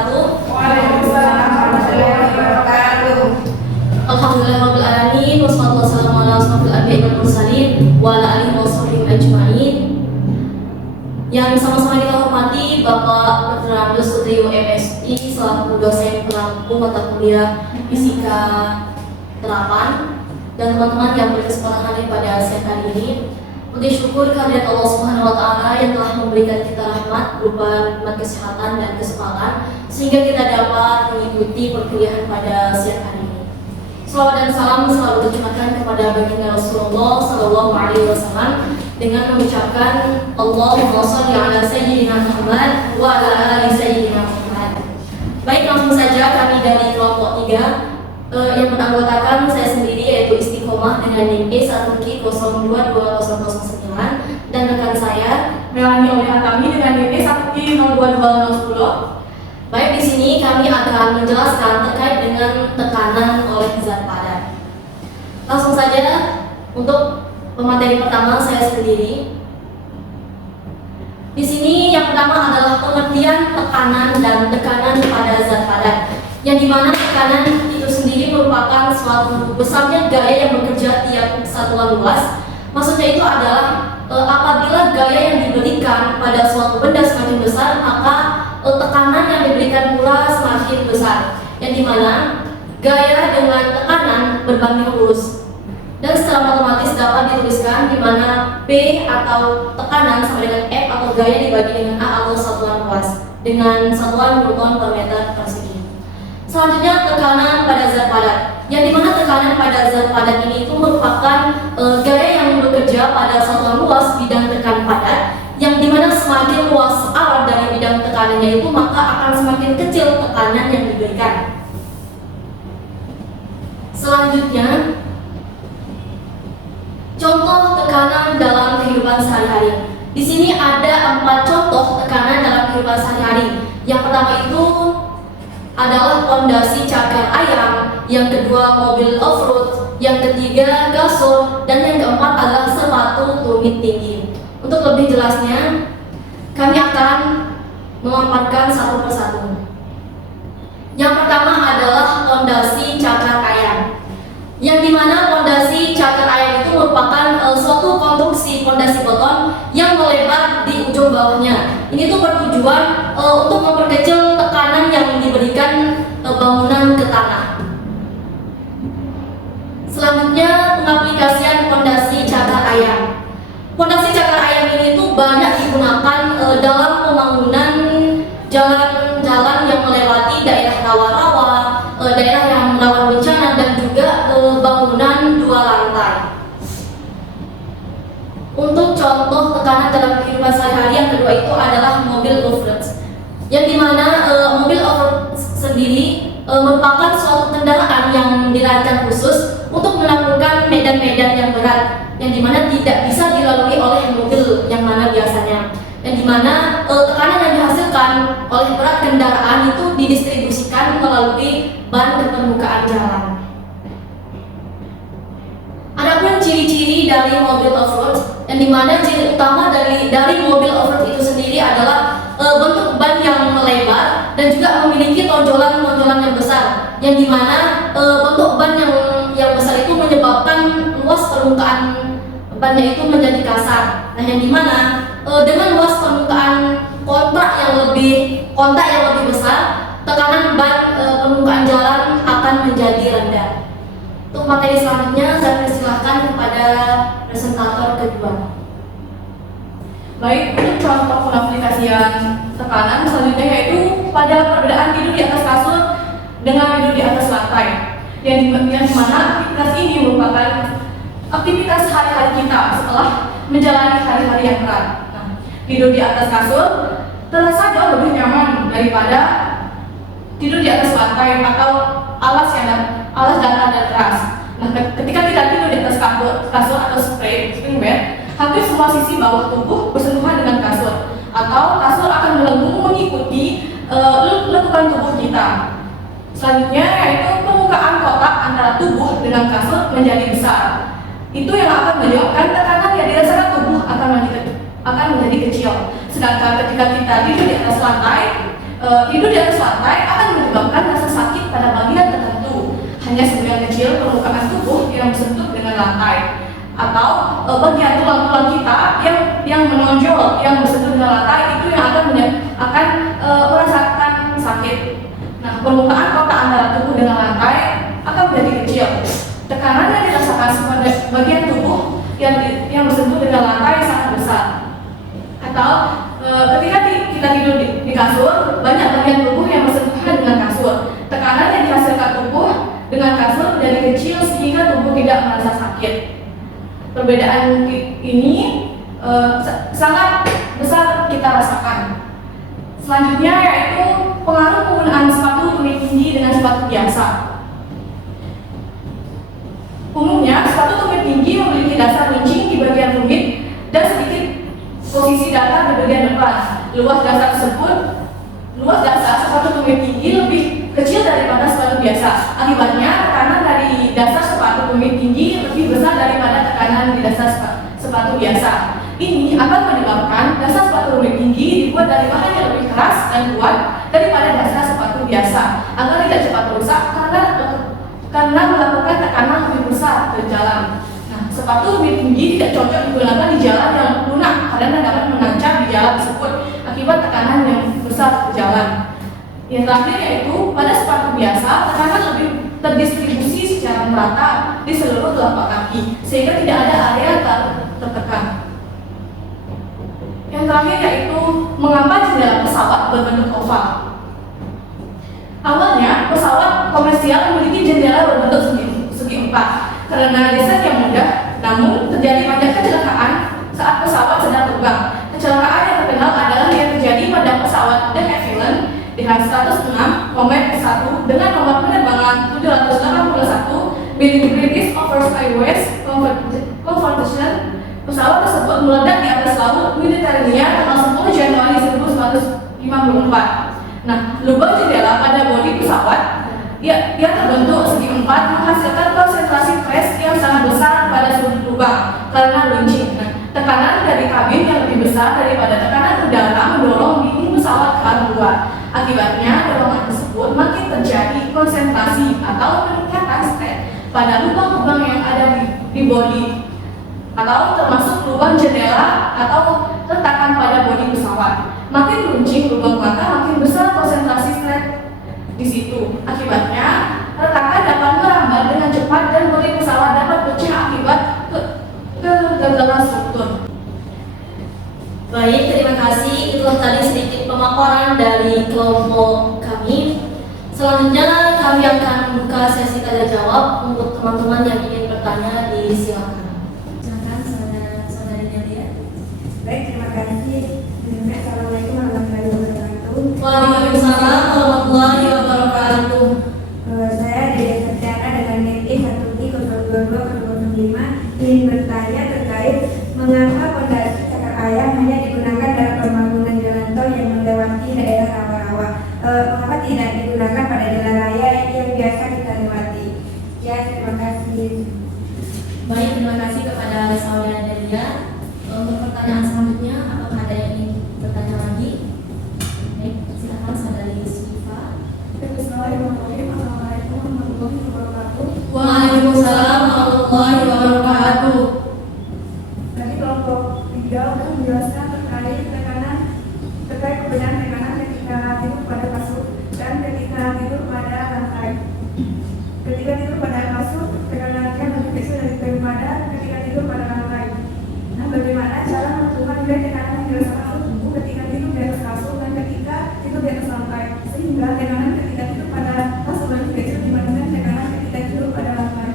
wabarakatuh. Waalaikumsalam warahmatullahi wabarakatuh. Alhamdulillahirabbil alamin wassalatu wassalamu ala asyrofil anbiya'i wal mursalin wa ala alihi washabbihi ajmain. Yang sama-sama kita hormati Bapak Dr. Abdul Sutri MSI selaku dosen pengampu mata kuliah Fisika Terapan dan teman-teman yang berkesempatan hadir pada siang kali ini. Puji syukur kehadirat Allah Subhanahu wa taala yang telah memberikan kita rahmat berupa nikmat kesehatan dan keselamatan sehingga kita dapat mengikuti perkuliahan pada siang hari ini. Salawat dan salam selalu tercurahkan kepada baginda Rasulullah sallallahu alaihi wasallam dengan mengucapkan Allahumma shalli ala sayyidina Muhammad wa ala ali sayyidina Muhammad. Baik, langsung saja kami dari kelompok 3 yang beranggotakan saya sendiri yaitu Istiqomah dengan NIM E1Q 022009 dan rekan saya Melani Olihatami dengan NIM E1Q 022010. Baik, di sini kami akan menjelaskan terkait dengan tekanan oleh zat padat. Langsung saja untuk pemateri pertama saya sendiri. Di sini yang pertama adalah pengertian tekanan dan tekanan pada zat padat. Yang dimana tekanan itu sendiri merupakan suatu besarnya gaya yang bekerja tiap satuan luas. Maksudnya itu adalah apabila gaya yang diberikan pada suatu benda semakin besar, maka tekanan yang diberikan pula semakin besar. Yang dimana gaya dengan tekanan berbanding lurus. Dan secara matematis dapat dituliskan di mana P atau tekanan sama dengan F atau gaya dibagi dengan A atau satuan luas dengan satuan Newton per meter persegi. Selanjutnya tekanan pada zat padat, yang dimana tekanan pada zat padat ini itu merupakan gaya yang bekerja pada satuan luas bidang tekan padat, yang dimana semakin luas alat dari bidang tekanannya itu maka akan semakin kecil tekanan yang diberikan. Selanjutnya contoh tekanan dalam kehidupan sehari-hari. Di sini ada 4 contoh tekanan dalam kehidupan sehari-hari. Yang pertama itu adalah pondasi cakar ayam, yang kedua mobil off-road, yang ketiga gasol, dan yang keempat adalah sepatu tumit tinggi. Untuk lebih jelasnya, kami akan memaparkan satu persatu. Yang pertama adalah pondasi cakar ayam, yang dimana pondasi cakar ayam itu merupakan suatu konstruksi pondasi beton yang melebar di ujung bawahnya. Ini tuh bertujuan untuk memperkecil tekanan yang diberikan bangunan ke tanah. Selanjutnya pengaplikasian pondasi cakar ayam. Pondasi cakar ayam ini tuh banyak digunakan dalam pembangunan jalan-jalan yang melewati daerah rawa-rawa, daerah yang rawan bencana dan juga bangunan 2 lantai. Untuk contoh tekanan dalam kehidupan sehari-hari yang kedua itu adalah mobil off-road, yang dimana mobil off-road sendiri merupakan suatu kendaraan yang dirancang khusus untuk menaklukkan medan-medan yang berat, yang dimana tidak bisa dilalui oleh mobil yang mana biasanya, yang dimana tekanan yang dihasilkan oleh berat kendaraan itu didistribusikan melalui ban ke permukaan jalan. Adapun ciri-ciri dari mobil off-road, yang dimana ciri utama dari mobil off-road itu sendiri adalah bentuk ban yang melebar dan juga memiliki tonjolan-tonjolan yang besar, yang dimana bentuk ban yang besar itu menyebabkan luas permukaan bannya itu menjadi kasar. Nah, yang dimana dengan luas permukaan kontak yang lebih besar, tekanan ban permukaan jalan akan menjadi rendah. Untuk materi selanjutnya saya persilahkan kepada presentator kedua. Baik, untuk contoh pengaplikasian tekanan selanjutnya yaitu pada perbedaan tidur di atas kasur dengan tidur di atas lantai. Yang dimana aktivitas ini merupakan aktivitas hari-hari kita setelah menjalani hari-hari yang berat. Nah, tidur di atas kasur terasa jauh lebih nyaman daripada tidur di atas lantai atau alas datar dan keras. Nah, ketika kita tidur di atas kasur atau spring bed, hampir semua sisi bawah tubuh bersentuhan dengan kasur, atau kasur akan melengkung mengikuti lekukan tubuh kita. Selanjutnya yaitu permukaan kotak antara tubuh dengan kasur menjadi besar. Itu yang akan menyebabkan tekanan yang dirasakan tubuh akan menjadi kecil. Sedangkan ketika kita tidur di atas lantai, tidur di atas lantai akan menyebabkan rasa sakit pada bagian tertentu. Hanya sebagian kecil permukaan tubuh yang bersentuh dengan lantai, atau bagian tulang-tulang kita yang menonjol, yang bersentuh dengan lantai itu yang akan merasakan sakit. Nah, permukaan kotak antara tubuh dengan lantai akan menjadi kecil. Tekanan yang dirasakan pada bagian tubuh yang bersentuh dengan lantai sangat besar. Atau ketika kita tidur di kasur, banyak bagian tubuh yang bersentuhan dengan kasur. Tekanan yang dihasilkan tubuh dengan kasur menjadi kecil sehingga tubuh tidak merasa sakit. Perbedaan ini sangat besar kita rasakan. Selanjutnya yaitu pengaruh penggunaan sepatu tumit tinggi dengan sepatu biasa. Umumnya, sepatu tumit tinggi memiliki dasar runcing di bagian tumit dan sedikit posisi datar di bagian depan. Luas dasar sepatu tumit tinggi lebih kecil daripada sepatu biasa. Akibatnya, tekanan dari dasar sepatu tumit tinggi lebih besar daripada tekanan di dasar sepatu biasa. Ini akan menyebabkan dasar sepatu tumit tinggi dibuat dari bahan yang lebih keras dan kuat daripada dasar sepatu biasa, agar tidak cepat rusak karena melakukan tekanan lebih besar ke jalan. Nah, sepatu tumit tinggi tidak cocok digunakan di jalan yang lunak karena dapat menancap di jalan tersebut akibat tekanan yang besar ke jalan. Yang terakhir yaitu pada sepatu biasa, tekanan lebih terdistribusi secara merata di seluruh telapak kaki sehingga tidak ada area tertekan. Yang terakhir yaitu mengapa jendela pesawat berbentuk oval. Awalnya pesawat komersial memiliki jendela berbentuk segi empat karena desain yang mudah, namun terjadi banyak kecelakaan saat pesawat sedang terbang. Kecelakaan yang terkenal adalah yang terjadi pada pesawat The Havilland DH106 Comet 1 dengan nomor penerbangan 781 milik British Overskyways Conversion. Pesawat tersebut meledak di atas laut Mediterania tanggal 10 Januari 1954. Nah, lubang jendela pada bodi pesawat yang terbentuk segi empat menghasilkan konsentrasi stres yang sangat besar pada sudut lubang karena runcing. Nah, tekanan dari kabin yang lebih besar daripada tekanan udara mendorong dinding pesawat ke arah luar. Akibatnya, dorongan tersebut makin terjadi konsentrasi atau peningkatan stres pada lubang-lubang yang ada di bodi, atau termasuk lubang jendela atau retakan pada bodi pesawat. Makin runcing lubang maka makin besar konsentrasi stres di situ. Akibatnya, retakan dapat merambat dengan cepat dan bodi pesawat dapat pecah akibat kegagalan struktur. Baik, terima kasih. Itulah tadi sedikit pemaparan dari kelompok kami. Selanjutnya kami akan buka sesi tanya jawab untuk teman-teman yang ingin bertanya, disilakan. Silakan saudari Nadia. Baik, terima kasih. Assalamualaikum warahmatullahi wabarakatuh. Waalaikumsalam warahmatullahi wabarakatuh. Saya Dede Satyana dengan NIM 1I02205 ingin bertanya terkait mengapa pondasi cakar ayam hanya digunakan dalam pembangunan jalan tol yang melewati daerah rawa-rawa. Mengapa tidak digunakan pada jalan raya yang biasa kita lewati? Ya, terima kasih. Baik, terima kasih kepada saudara Nadia. Untuk pertanyaan selanjutnya, apakah ada yang ingin bertanya lagi? Baik, silakan saudari Siva. Assalamualaikum warahmatullahi wabarakatuh. Waalaikumsalam warahmatullahi wabarakatuh. Tadi kelompok 3 sudah menjelaskan terkait perbedaan tekanan ketika tidur pada kasur dan ketika tidur pada lantai. Ketika tidur pada kasur, tekanannya lebih kecil daripada ketika tidur pada lantai. Nah, bagaimana cara menentukan nilai tekanan yang dirasakan tubuh ketika tidur di atas kasur dan ketika tidur di atas lantai, sehingga tekanan ketika tidur pada kasur lebih kecil dibandingkan tekanan ketika tidur pada lantai.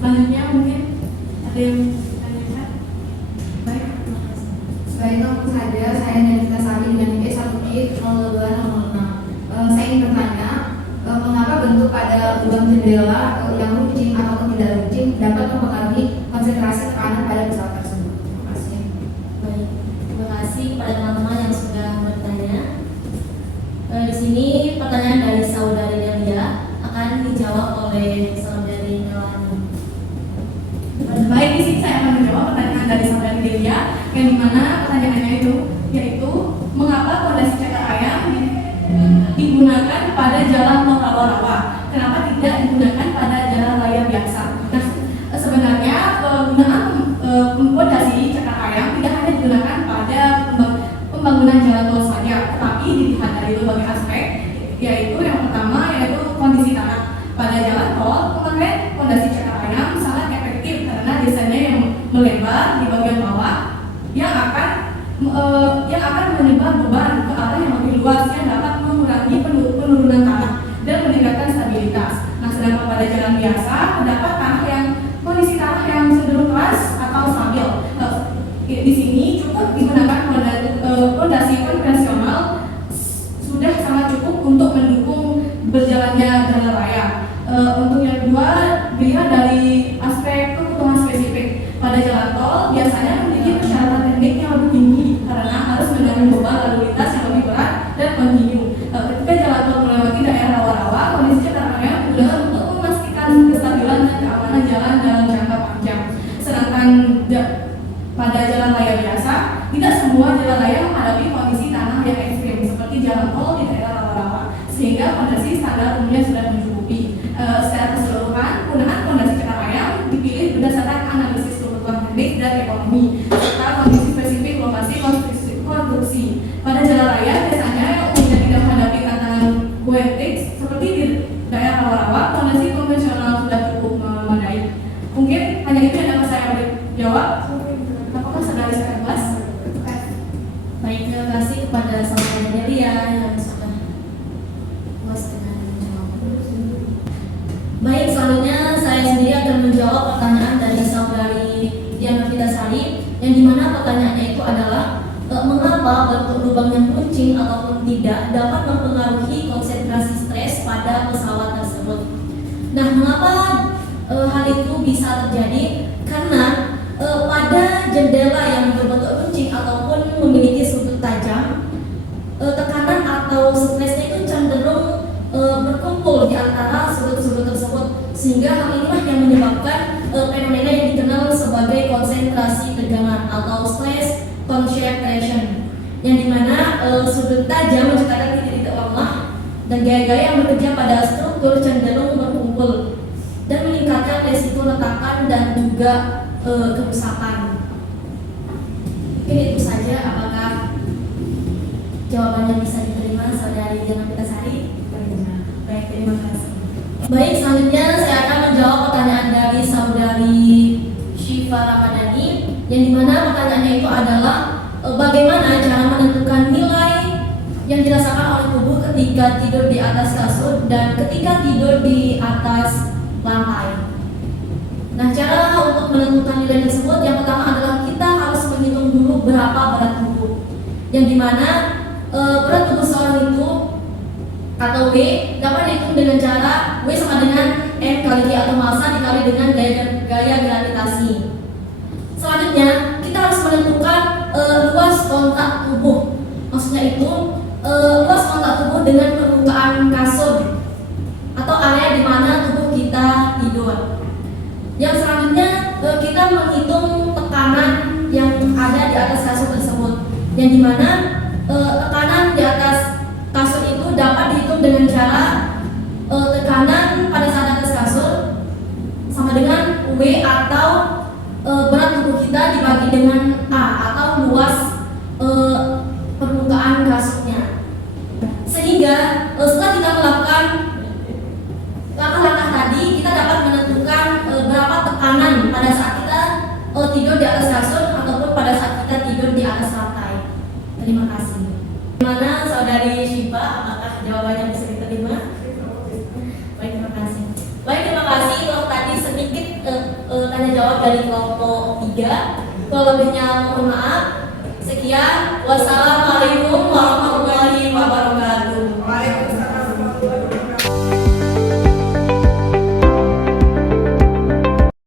Selanjutnya mungkin ada yang ditanyakan. Baik, terima kasih. Baik, langsung saja saya Nandita Sari dengan NIM 1I02206. Saya ingin bertanya, mengapa bentuk pada lubang jendela yang runcing ataupun tidak runcing dapat mempengaruhi konsentrasi tekanan pada pesawat tersebut? Terima kasih. Baik, terima kasih pada teman-teman yang sudah bertanya. Di sini pertanyaan dari saudari Nadia akan dijawab oleh saudari Nelani. Baik, di sini saya akan menjawab pertanyaan dari saudari Delia yang dimana pertanyaannya yaitu pada jalan tol rawa-rawa. Kenapa tidak digunakan pada jalan raya biasa? Nah, sebenarnya penggunaan pondasi cakar ayam tidak hanya digunakan pada pembangunan jalan tol saja, tetapi dilihat dari berbagai aspek, yaitu yang pertama yaitu kondisi tanah. Pada jalan tol, pemakaian pondasi cakar ayam sangat efektif karena desainnya yang melebar di bagian bawah yang akan menyebar beban ke arah yang lebih luas yang dapat mengurangi penurunan tanah dan meningkatkan stabilitas. Nah, sedangkan pada jalan biasa terdapat tanah yang kondisi tanah yang cenderung keras atau stabil. Di sini cukup digunakan pondasi konvensional sudah sangat cukup untuk mendukung berjalannya jalan raya. Untuk yang kedua, dilihat dari aspek kebutuhan spesifik. Pada jalan tol biasanya memiliki persyaratan teknik yang lebih tinggi karena harus menangani beban lalu lintas yang lebih berat dan kontinu. Ketika jalan tol melewati daerah rawa-rawa, kondisi cakar ayam digunakan untuk memastikan kestabilan dan keamanan jalan dalam jangka panjang. Sedangkan pada jalan raya biasa, tidak semua jalan raya menghadapi kondisi tanah yang ekstrim seperti jalan tol di daerah rawa-rawa, sehingga pondasi standar umumnya sudah mencukupi. Secara keseluruhan, penggunaan pondasi cakar ayam dipilih berdasarkan analisis kebutuhan teknik dan ekonomi serta kondisi spesifik lokasi konstruksi. Pada jalan raya biasanya yang umumnya tidak menghadapi tantangan geometrik seperti di daerah rawa-rawa, pondasi konvensional sudah cukup memadai. Mungkin hanya itu yang dapat saya jawab. Apakah saudara saya kelas? Baik, terima kasih kepada saudara Delia yang sudah puas dengan jawaban. Baik, selanjutnya saya sendiri akan menjawab pertanyaan dari saudari Diana Vitasari, yang dimana pertanyaannya itu adalah mengapa bentuk lubang yang runcing ataupun tidak dapat mempengaruhi konsentrasi stres pada pesawat tersebut. Nah, mengapa hal itu bisa terjadi? Karena pada jendela yang berbentuk runcing ataupun memiliki sudut tajam, tekanan atau stresnya itu cenderung berkumpul di antara sudut-sudut tersebut, sehingga hal inilah yang menyebabkan fenomena yang dikenal sebagai konsentrasi tegangan atau stress concentration, yang dimana sudut tajam menciptakan titik-titik lemah dan gaya-gaya yang bekerja pada struktur cenderung berkumpul dan meningkatkan resiko retakan dan juga kerusakan. Mungkin itu saja. Apakah jawabannya bisa diterima saudari Diana Vitasari? Baik, terima kasih. Baik, selanjutnya saya akan menjawab pertanyaan dari saudari Syifa Ramadhani, yang dimana pertanyaannya itu adalah bagaimana cara menentukan nilai yang dirasakan oleh tubuh ketika tidur di atas kasur dan ketika tidur di atas lantai. Nah, cara untuk menentukan nilai tersebut yang pertama adalah kita harus menghitung dulu berapa berat tubuh, yang dimana berat tubuh seorang itu atau W dapat dihitung dengan cara W sama dengan M kali G atau massa dikali dengan gaya gravitasi. Selanjutnya kita harus menentukan luas kontak tubuh, maksudnya itu luas kontak tubuh dengan permukaan kasur atau area di mana tubuh kita tidur. Yang selanjutnya kita menghitung tekanan yang ada di atas kasur tersebut, yang dimana tekanan di atas kasur itu dapat dihitung dengan cara tekanan pada saat atas kasur sama dengan W atau berat tubuh kita dibagi dengan A atau luas permukaan kasurnya. Sehingga setelah kita melakukan langkah-langkah tadi, kita dapat menentukan berapa tekanan pada saat kita tidur di atas kasur ataupun pada saat kita tidur di atas lantai. Terima kasih. Mana saudari Syifa, apakah jawabannya bisa diterima? Baik, terima kasih. Baik, terima kasih. Untuk tadi sedikit tanya jawab dari kelompok 3. Kalau lebihnya mohon maaf. Sekian. Wassalamualaikum warahmatullahi